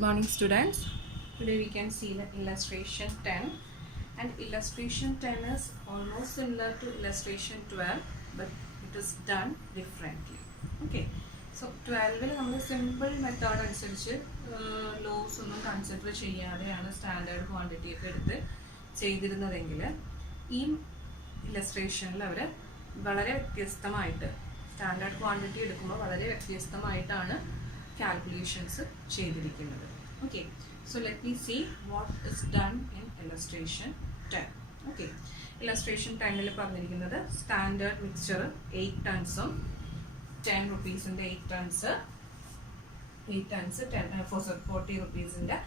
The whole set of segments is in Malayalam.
Good morning, students. Today we can see the illustration 10, and illustration 10 is almost similar to illustration 12, but it is done differently. Okay, so 12 will we simple method അനുസരിച്ച് ലോസ് ഒന്നും കൺസിഡർ ചെയ്യാതെയാണ് സ്റ്റാൻഡേർഡ് ക്വാണ്ടിറ്റി ഒക്കെ എടുത്ത് ചെയ്തിരുന്നതെങ്കിൽ ഈ ഇല്ലസ്ട്രേഷനിൽ അവർ വളരെ വ്യത്യസ്തമായിട്ട് സ്റ്റാൻഡേർഡ് ക്വാണ്ടിറ്റി എടുക്കുമ്പോൾ വളരെ വ്യത്യസ്തമായിട്ടാണ് calculations ചെയ്തിരിക്കുന്നത്. Okay, so let me see what is done in illustration 10. Okay, illustration 10 ൽ പറഞ്ഞിരിക്കുന്നത് സ്റ്റാൻഡേർഡ് മിക്സ്ചർ 8 ടൺസും 10 റുപ്പീസിൻ്റെ 8 ടൺസ് 40 റുപ്പീസിൻ്റെ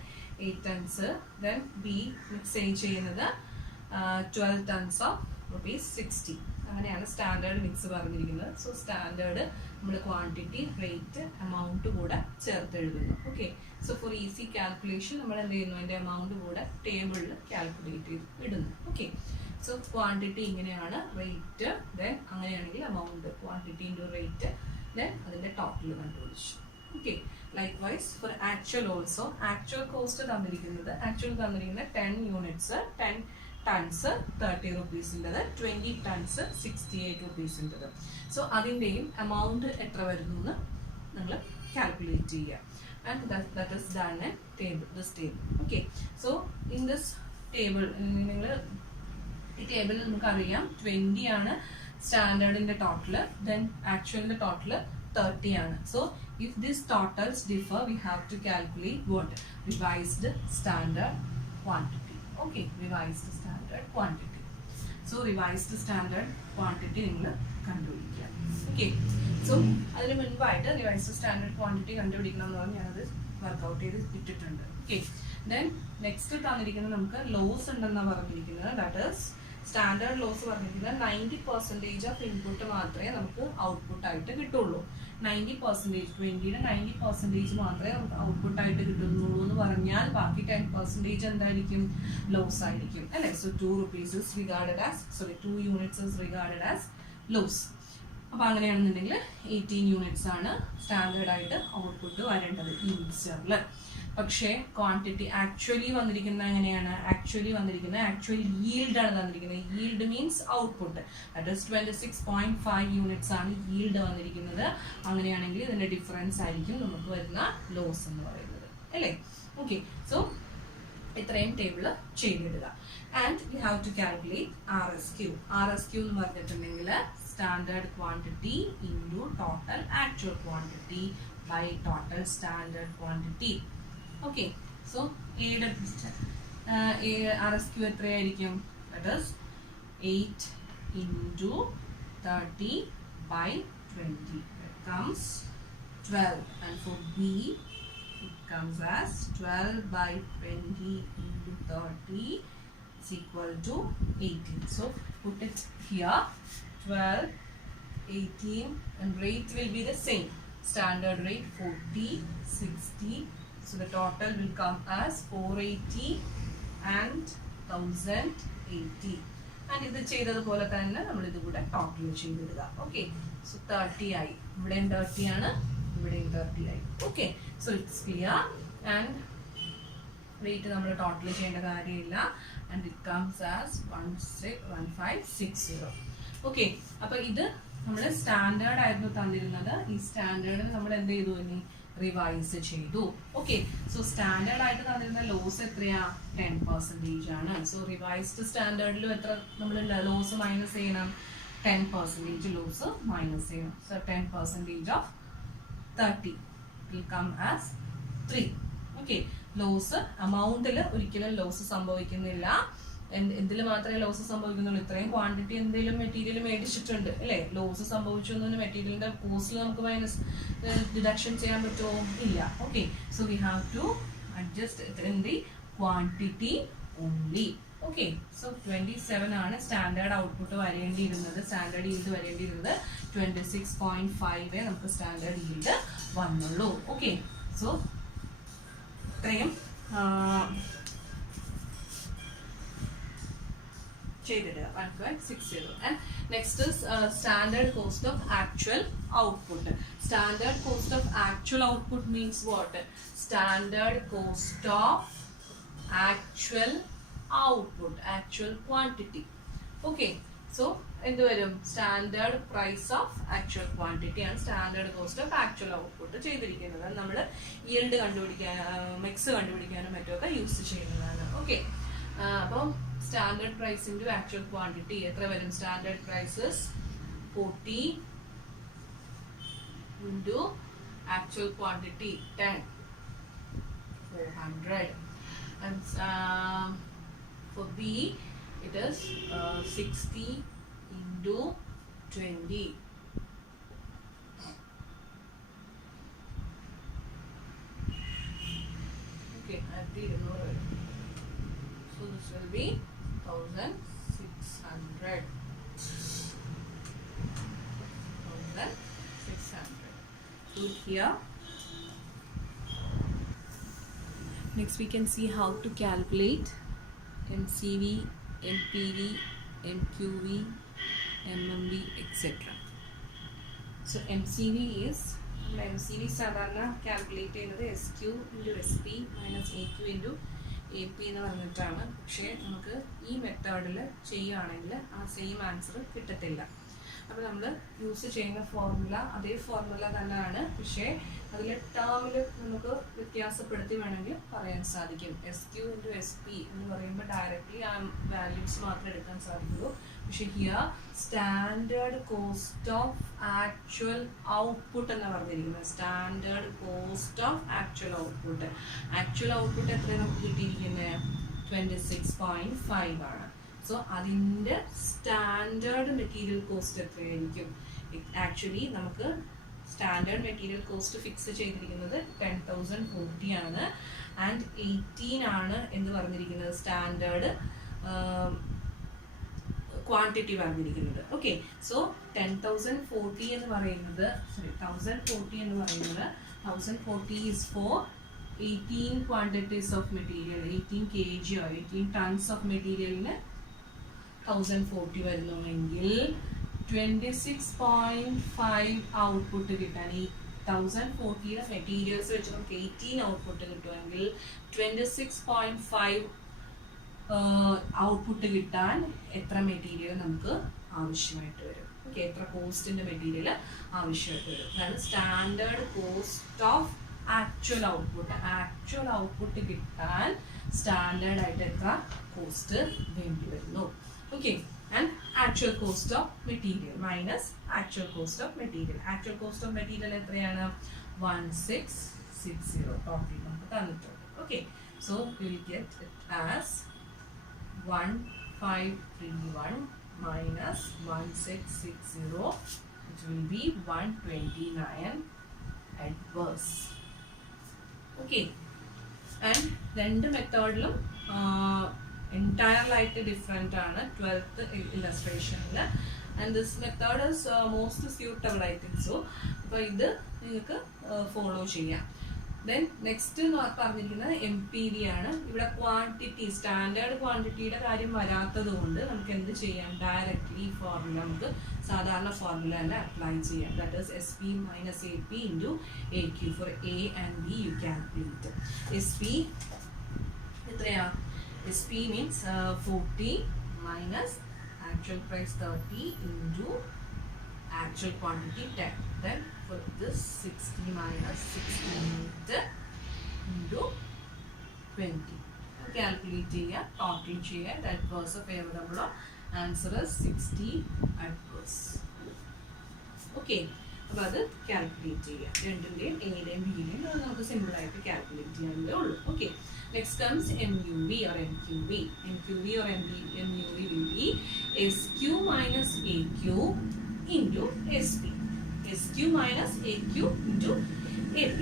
8 ടൺസ് ദെൻ ബി മിക്സ് ചെയ്യുന്നത് 12 ടൺസ് ഓഫ് ₹60. അങ്ങനെയാണ് സ്റ്റാൻഡേർഡ് മിക്സ് പറഞ്ഞിരിക്കുന്നത്. സോ സ്റ്റാൻഡേർഡ് നമ്മൾ ക്വാണ്ടിറ്റി റേറ്റ് എമൗണ്ട് കൂടെ ചേർത്ത് എഴുതുന്നു. Okay, so for easy calculation നമ്മൾ എന്ത് ചെയ്യുന്നു, അതിൻ്റെ എമൗണ്ട് കൂടെ ടേബിളിൽ കാൽക്കുലേറ്റ് ചെയ്ത് ഇടുന്നു. ഓക്കെ, സോ ക്വാണ്ടിറ്റി ഇങ്ങനെയാണ്, റേറ്റ് ദെൻ അങ്ങനെയാണെങ്കിൽ amount, quantity into rate then അതിൻ്റെ ടോട്ടൽ കണ്ടുപിടിച്ചു. Okay, likewise for actual also actual cost തന്നിരിക്കുന്നത് 10 യൂണിറ്റ്സ് 10 ടൺസ് 30 റുപ്പീസിൻ്റെത്, 20 ടൺസ് 68 റുപ്പീസിൻ്റെത്. സോ അതിൻ്റെയും എമൗണ്ട് എത്ര വരുന്നു എന്ന് നിങ്ങൾ കാൽക്കുലേറ്റ് ചെയ്യുക. And that is done in this table. Okay, so in this table നിങ്ങൾ ഈ ടേബിളിൽ നമുക്കറിയാം 20 ആണ് സ്റ്റാൻഡേർഡിൻ്റെ ടോട്ടൽ, ദെൻ ആക്ച്വലിൻ്റെ ടോട്ടൽ 30 ആണ്. So if this totals differ we have to calculate what revised standard quantity. Okay, revised standard quantity. So revised standard quantity നിങ്ങൾ കണ്ടുപിടിക്കുക. ഓക്കെ, സോ അതിന് മുൻപായിട്ട് റിവൈസ്ഡ് സ്റ്റാൻഡേർഡ് ക്വാണ്ടിറ്റി കണ്ടുപിടിക്കണം എന്ന് പറഞ്ഞാൽ ഞാനത് വർക്ക്ഔട്ട് ചെയ്ത് ഇട്ടിട്ടുണ്ട്. ഓക്കെ, ദെൻ നെക്സ്റ്റ് തന്നിരിക്കുന്നത് നമുക്ക് ലോസ് ഉണ്ടെന്നാണ് പറഞ്ഞിരിക്കുന്നത്. ദാറ്റ് ഈസ് സ്റ്റാൻഡേർഡ് ലോസ് പറഞ്ഞിരിക്കുന്നത് 90% ഓഫ് ഇൻപുട്ട് മാത്രമേ നമുക്ക് ഔട്ട്പുട്ട് ആയിട്ട് കിട്ടുള്ളൂ. 90%, 20യുടെ 90% മാത്രമേ നമുക്ക് ഔട്ട്പുട്ട് ആയിട്ട് കിട്ടുന്നുള്ളൂ എന്ന് പറഞ്ഞാൽ ബാക്കി 10% എന്തായിരിക്കും, ലോസ് ആയിരിക്കും അല്ലേ. So 2 units is regarded as loss. അപ്പോൾ അങ്ങനെയാണെന്നുണ്ടെങ്കിൽ 18 യൂണിറ്റ്സ് ആണ് സ്റ്റാൻഡേർഡ് ആയിട്ട് ഔട്ട്പുട്ട് വരേണ്ടത് ഈ മിക്സ്ചറിൽ. പക്ഷേ ക്വാണ്ടിറ്റി ആക്ച്വലി വന്നിരിക്കുന്നത് എങ്ങനെയാണ്, ആക്ച്വൽ yield ആണ് തന്നിരിക്കുന്നത്. yield means output, that is 26.5 units ആണ് yield വന്നിരിക്കുന്നത്. അങ്ങനെയാണെങ്കിൽ ഇതിൻ്റെ ഡിഫറൻസ് ആയിരിക്കും നമുക്ക് വരുന്ന ലോസ് എന്ന് പറയുന്നത് അല്ലേ. ഓക്കെ, സോ ഇത്രയും ടേബിൾ ചെയ്തിടുക. And you have to calculate RSQ എന്ന് പറഞ്ഞിട്ടുണ്ടെങ്കിൽ standard quantity into total actual quantity by total standard quantity. Okay, so എയുടെ RSQ എത്രയായിരിക്കും, that is 8 into 30 by 20 comes 12, and for B it comes as 12 by 20 into 30 is equal to 18. So put it here, 12, 18, and rate will be the same. Standard rate 40, 60. So the total will come as 480 and 1080. And ഇത് ചെയ്തതുപോലെ തന്നെ നമ്മൾ ഇത് കൂടെ ടോട്ടൽ ചെയ്തിടുക. ഓക്കെ, സോ 30 ആയി, ഇവിടെയും 30 ആണ്, ഇവിടെയും 30 ആയി. Okay, so it's clear. And rate നമ്മൾ ടോട്ടൽ ചെയ്യേണ്ട കാര്യമില്ല. And it comes as 1560. Okay, അപ്പോൾ ഇത് നമ്മൾ സ്റ്റാൻഡേർഡ് ആയിരുന്നു തന്നിരുന്നത്. ഈ സ്റ്റാൻഡേർഡ് നമ്മൾ എന്ത് ചെയ്തു, ഇനി റിവൈസ് ചെയ്തു. ഓക്കെ, സോ സ്റ്റാൻഡേർഡ് ആയിട്ട് തന്നിരുന്ന ലോസ് എത്രയാ, 10% ആണ്. സോ റിവൈസ്ഡ് സ്റ്റാൻഡേർഡിലും എത്ര നമ്മൾ ലോസ് മൈനസ് ചെയ്യണം, 10% ലോസ് മൈനസ് ചെയ്യണം. So 10% of 30 will come as 3. Okay, loss എമൗണ്ടിൽ ഒരിക്കലും ലോസ് സംഭവിക്കുന്നില്ല. എന്തിൽ മാത്രമേ ലോസ് സംഭവിക്കുന്നുള്ളൂ, ഇത്രയും ക്വാണ്ടിറ്റി എന്തെങ്കിലും മെറ്റീരിയൽ മേടിച്ചിട്ടുണ്ട് അല്ലേ, ലോസ് സംഭവിച്ചു എന്നൊരു മെറ്റീരിയലിന്റെ കോസ്റ്റിൽ നമുക്ക് മൈനസ് ഡിഡക്ഷൻ ചെയ്യാൻ പറ്റുമോ, ഇല്ല. Okay, so we have to adjust in the quantity only. Okay, so 27 ആണ് സ്റ്റാൻഡേർഡ് ഔട്ട്പുട്ട് വരേണ്ടിയിരുന്നത്, സ്റ്റാൻഡേർഡ് yield വരേണ്ടിയിരുന്നത്. 26.5 നമുക്ക് സ്റ്റാൻഡേർഡ് yield വന്നുള്ളൂ. ഓക്കെ, സോ ഇത്രയും ചെയ്തിടുക 1.60. And next is standard cost of actual output. Standard cost of actual output means what? Standard cost of actual output, actual quantity. Okay, so എന്ത് വരും? Standard price of actual quantity ആണ് standard cost of actual output ചെയ്തിരിക്കുന്നത്. നമ്മൾ ഈൽഡ് കണ്ടുപിടിക്കാൻ, മിക്സ് കണ്ടുപിടിക്കാനും മറ്റുമൊക്കെ യൂസ് ചെയ്യുന്നതാണ്. ഓക്കെ, അപ്പം standard price into actual quantity എത്ര വരും? Standard prices 40 into actual quantity 10, 400. And for B it is 60 into 20. Okay, I have to ignore it. So this will be 1600. 1600. So here. Next we can see how to calculate MCV, MPV, MQV, MMV, etc. So MCV is സാധാരണ കാൽക്കുലേറ്റ് ചെയ്യുന്നത് SQ into SP minus AQ into AP എന്ന് പറഞ്ഞിട്ടാണ്. പക്ഷേ നമുക്ക് ഈ മെത്തേഡിൽ ചെയ്യുകയാണെങ്കിൽ ആ സെയിം ആൻസർ കിട്ടത്തില്ല. അപ്പോൾ നമ്മൾ യൂസ് ചെയ്യുന്ന ഫോർമുല അതേ ഫോർമുല തന്നെയാണ്, പക്ഷേ അതിൽ ടേമിൽ നമുക്ക് വ്യത്യാസപ്പെടുത്തി വേണമെങ്കിൽ പറയാൻ സാധിക്കും. SQ into SP എന്ന് പറയുമ്പോൾ ഡയറക്റ്റ്ലി ആ വാല്യൂസ് മാത്രമേ എടുക്കാൻ സാധിക്കുള്ളൂ. പക്ഷേ here standard cost of actual output എന്ന് പറഞ്ഞിരിക്കുന്നത്. Standard cost of actual output. Actual output എത്രയാണ് നമുക്ക് കിട്ടിയിരിക്കുന്നത്? 26.5 ആണ്. സോ അതിൻ്റെ സ്റ്റാൻഡേർഡ് മെറ്റീരിയൽ കോസ്റ്റ് എത്രയായിരിക്കും? ആക്ച്വലി നമുക്ക് സ്റ്റാൻഡേർഡ് മെറ്റീരിയൽ കോസ്റ്റ് ഫിക്സ് ചെയ്തിരിക്കുന്നത് 10,040 ആണ്. ആൻഡ് 18 ആണ് എന്ന് പറഞ്ഞിരിക്കുന്നത് സ്റ്റാൻഡേർഡ് ക്വാണ്ടിറ്റി പറഞ്ഞിരിക്കുന്നത്. ഓക്കെ, സോ 10,040 എന്ന് പറയുന്നത് 1040 is four 18 quantities of material, 18 kg or 18 tons of material 1040 വരുന്നുവെങ്കിൽ 26.5 output കിട്ടാൻ ഈ 1040 മെറ്റീരിയൽസ് വെച്ച് നമുക്ക് 18 ഔട്ട്പുട്ട് കിട്ടുമെങ്കിൽ 26.5 ഔട്ട്പുട്ട് കിട്ടാൻ എത്ര മെറ്റീരിയൽ നമുക്ക് ആവശ്യമായിട്ട് വരും? ഓക്കെ, എത്ര കോസ്റ്റിന്റെ മെറ്റീരിയൽ ആവശ്യമായിട്ട് വരും? അതാണ് standard cost of actual output. Actual output കിട്ടാൻ സ്റ്റാൻഡേർഡ് ആയിട്ട് എത്ര കോസ്റ്റ് വേണ്ടി വരുന്നു? Okay, and actual cost of material minus actual cost of material. Actual cost of material എത്രയാണ്? 1660 ടോട്ടൽ നമുക്ക് തന്നിട്ടുണ്ട്. Okay, so will get it as 1531 minus 1660, which will be 129 adverse. Okay, and രണ്ട് മെത്തേഡിലും എൻറ്റയർലായിട്ട് ഡിഫറെൻ്റ് ആണ് 12th ഇല്ലസ്ട്രേഷനിൽ. And this method is most suitable I think so. അപ്പോൾ ഇത് നിങ്ങൾക്ക് ഫോളോ ചെയ്യാം. ദെൻ നെക്സ്റ്റ് പറഞ്ഞിരിക്കുന്നത് MPV ആണ്. ഇവിടെ ക്വാണ്ടിറ്റി സ്റ്റാൻഡേർഡ് ക്വാണ്ടിറ്റിയുടെ കാര്യം വരാത്തത് കൊണ്ട് നമുക്ക് എന്ത് ചെയ്യാം? ഡയറക്റ്റ്ലി ഫോർമുല നമുക്ക് സാധാരണ ഫോർമുല തന്നെ അപ്ലൈ ചെയ്യാം. That is SP minus AP into AQ. For A and B you calculate. SP എത്രയാ? SP means 40 minus actual price 30 into actual quantity 10. Then for this 60 minus 60 into 20. Calculate ചെയ്യുക, ടോട്ടൽ ചെയ്യുക. Adverse favorable answer is 60 adverse. Okay, അപ്പോൾ അത് കാൽക്കുലേറ്റ് ചെയ്യുക. രണ്ടിൻ്റെയും എയുടെയും ബിയുടെയും നമുക്ക് സിമ്പിൾ ആയിട്ട് കാൽക്കുലേറ്റ് ചെയ്യാനേ ഉള്ളൂ. Okay, next comes MUV or MQV. MQV or MUV will be SQ minus AQ into SP. SQ minus AQ into AP.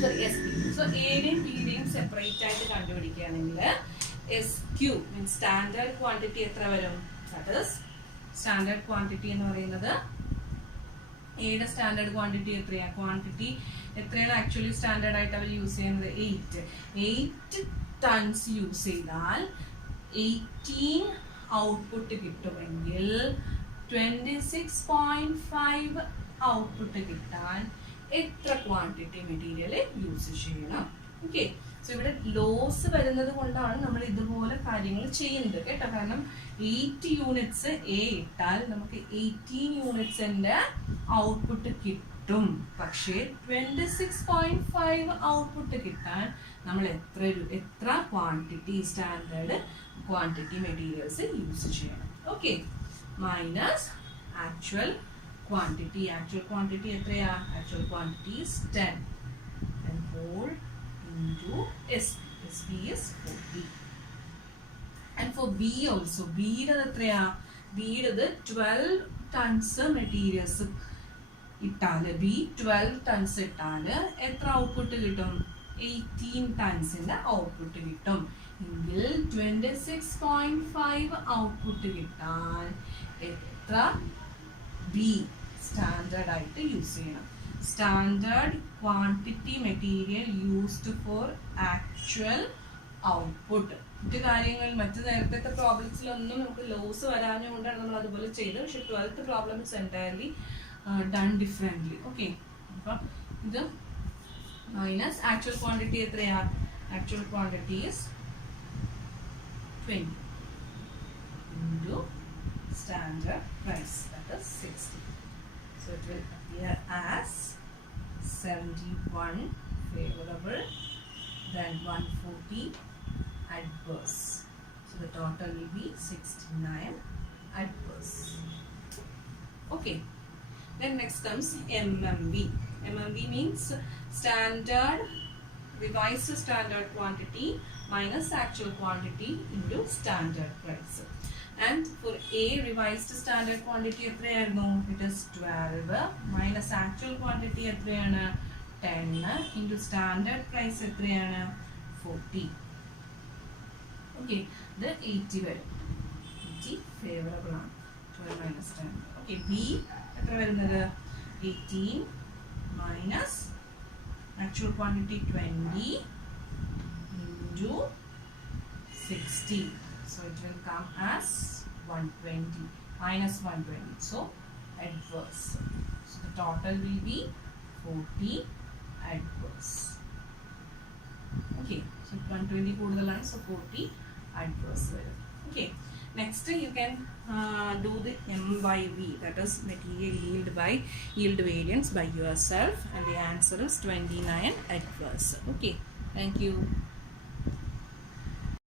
Sorry, SP. So എയുടെയും ബിയുടെയും സെപ്പറേറ്റ് ആയിട്ട് കണ്ടുപിടിക്കുകയാണെങ്കിൽ SQ means സ്റ്റാൻഡേർഡ് ക്വാണ്ടിറ്റി എത്ര വരും? ദാറ്റ് ഈസ് സ്റ്റാൻഡേർഡ് ക്വാണ്ടിറ്റി എന്ന് പറയുന്നത് എയുടെ സ്റ്റാൻഡേർഡ് ക്വാണ്ടിറ്റി എത്രയാണ്? ക്വാണ്ടിറ്റി എത്രയാണ് ആക്ച്വലി സ്റ്റാൻഡേർഡ് ആയിട്ട് അവർ യൂസ് ചെയ്യുന്നത്? 8 ടൺസ് യൂസ് ചെയ്താൽ 18 ഔട്ട്പുട്ട് കിട്ടുമെങ്കിൽ 26.5 ഔട്ട്പുട്ട് കിട്ടാൻ എത്ര ക്വാണ്ടിറ്റി മെറ്റീരിയൽ യൂസ് ചെയ്യണം? ഓക്കെ, സോ ഇവിടെ ലോസ് വരുന്നത് കൊണ്ടാണ് നമ്മൾ ഇതുപോലെ കാര്യങ്ങൾ ചെയ്യുന്നത് കേട്ടോ. കാരണം 8 യൂണിറ്റ്സ് എ ഇട്ടാൽ നമുക്ക് 18 യൂണിറ്റ്സിന്റെ ഔട്ട്പുട്ട് കിട്ടും. പക്ഷേ 26.5 ഔട്ട്പുട്ട് കിട്ടാൻ നമ്മൾ എത്ര quantity, standard quantity materials use ചെയ്യണം? Okay, minus actual quantity. Actual quantity എത്രയാ? Actual quantity is 10 and whole into SP. SP is 40. And for B also, B യുടെ എത്രയാ? B യുടെ 12 tons materials ഇട്ടാല്, B 12 tons ഇട്ടാല് എത്ര ഔട്ട്പുട്ട് കിട്ടും? 18 ടൺസിന്റെ ഔട്ട്പുട്ട് കിട്ടും. എങ്കിൽ 26.5 ഔട്ട്പുട്ട് കിട്ടാൻ എത്ര ബി സ്റ്റാൻഡേർഡ് ആയിട്ട് യൂസ് ചെയ്യണം? Standard quantity material used for actual output. മറ്റു കാര്യങ്ങൾ, മറ്റു നേരത്തെ പ്രോബ്ലംസിലൊന്നും നമുക്ക് ലോസ് വരാഞ്ഞുകൊണ്ടാണ് നമ്മൾ അതുപോലെ ചെയ്തത്. പക്ഷെ 12th problem is entirely done differently. Okay, അപ്പം ഇത് മൈനസ് ആക്ച്വൽ ക്വാണ്ടിറ്റി എത്രയാ? Actual quantity is 20 into standard price, that is 60. So it will appear as 71 favorable, then 140 adverse. So the total will be 69 adverse. Okay, then next comes MMV. MMV means standard, revised standard quantity minus actual quantity into standard price. And for A, revised standard quantity എത്രയായിരുന്നു? It is 12 minus actual quantity എത്രയാണ്? 10 into standard price എത്രയാണ്? 40. Okay, ഇത് 80 വരും. 80 favorable ആണ്. 12 minus 10. Okay, B എത്ര വരുന്നത്? 18 minus actual quantity 20 into 60. So it will come as 120 minus 120. So adverse. So the total will be 40 adverse. Okay, so 120 കൂടുതലാണ്, so 40 adverse വരും. Okay, next you can do the M by V, that is material yield variance by yourself, and the answer is 29 adverse. Okay, thank you.